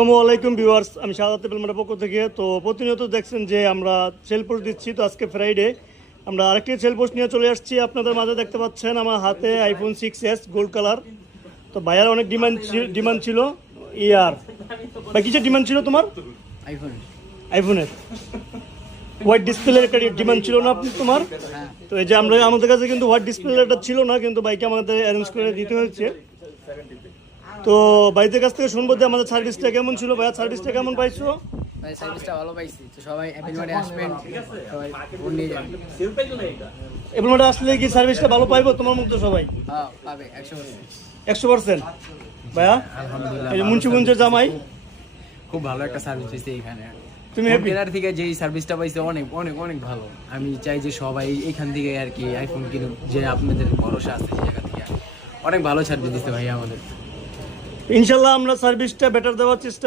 আসসালামু আলাইকুম ভিউয়ার্স, আমি শাহাদাত পেলমার পক্ষ থেকে। তো প্রতিনিয়ত দেখছেন যে আমরা সেল পোস্ট দিচ্ছি। তো আজকে ফ্রাইডে আমরা আরেকটি সেল পোস্ট নিয়ে চলে আসছি আপনাদের মাঝে। দেখতে পাচ্ছেন আমার হাতে আইফোন 6s গোল্ড কালার। তো ভাইয়ার অনেক ডিমান্ড ছিল ইয়ার ভাই, কিসের ডিমান্ড ছিল তোমার? আইফোনের হোয়াইট ডিসপ্লের একটা ডিমান্ড ছিল না তোমার? তো এই যে আমাদের কাছে কিন্তু হোয়াইট ডিসপ্লেটা ছিল না, কিন্তু বাইকে আমাদের অ্যারেঞ্জ করে দিতে হয়েছে। তো বাইদের কাছ থেকে শুনবো যে আমাদের সার্ভিসটা কেমন ছিল। ভাইয়া সার্ভিসটা কেমন পাইছো? ভাই সার্ভিসটা ভালো পাইছি, তো সবাই অ্যাপল মার্টে আসবেন, সবাই ফোন নিয়ে যাবেন। অ্যাপল মার্টে আসলে কি সার্ভিসটা ভালো পাইবো তোমার মধ্যে সবাই? হ্যাঁ পাবে 100%। 100%। ভাইয়া আলহামদুলিল্লাহ এই যে মুন্সিগঞ্জের জামাই, খুব ভালো একটা সার্ভিস পাইছি এখানে। তুমি হ্যাপি? কেনার থেকে যে সার্ভিসটা পাইছে অনেক অনেক অনেক ভালো। আমি চাই যে সবাই এখান থেকে আর কি আইফোন কিনুক, যে আপনাদের ভরসা আছে সেই জায়গা থেকে। অনেক ভালো সার্ভিস দিতে ভাই আমাদের। ইনশাল্লাহ আমরা সার্ভিসটা বেটার দেওয়ার চেষ্টা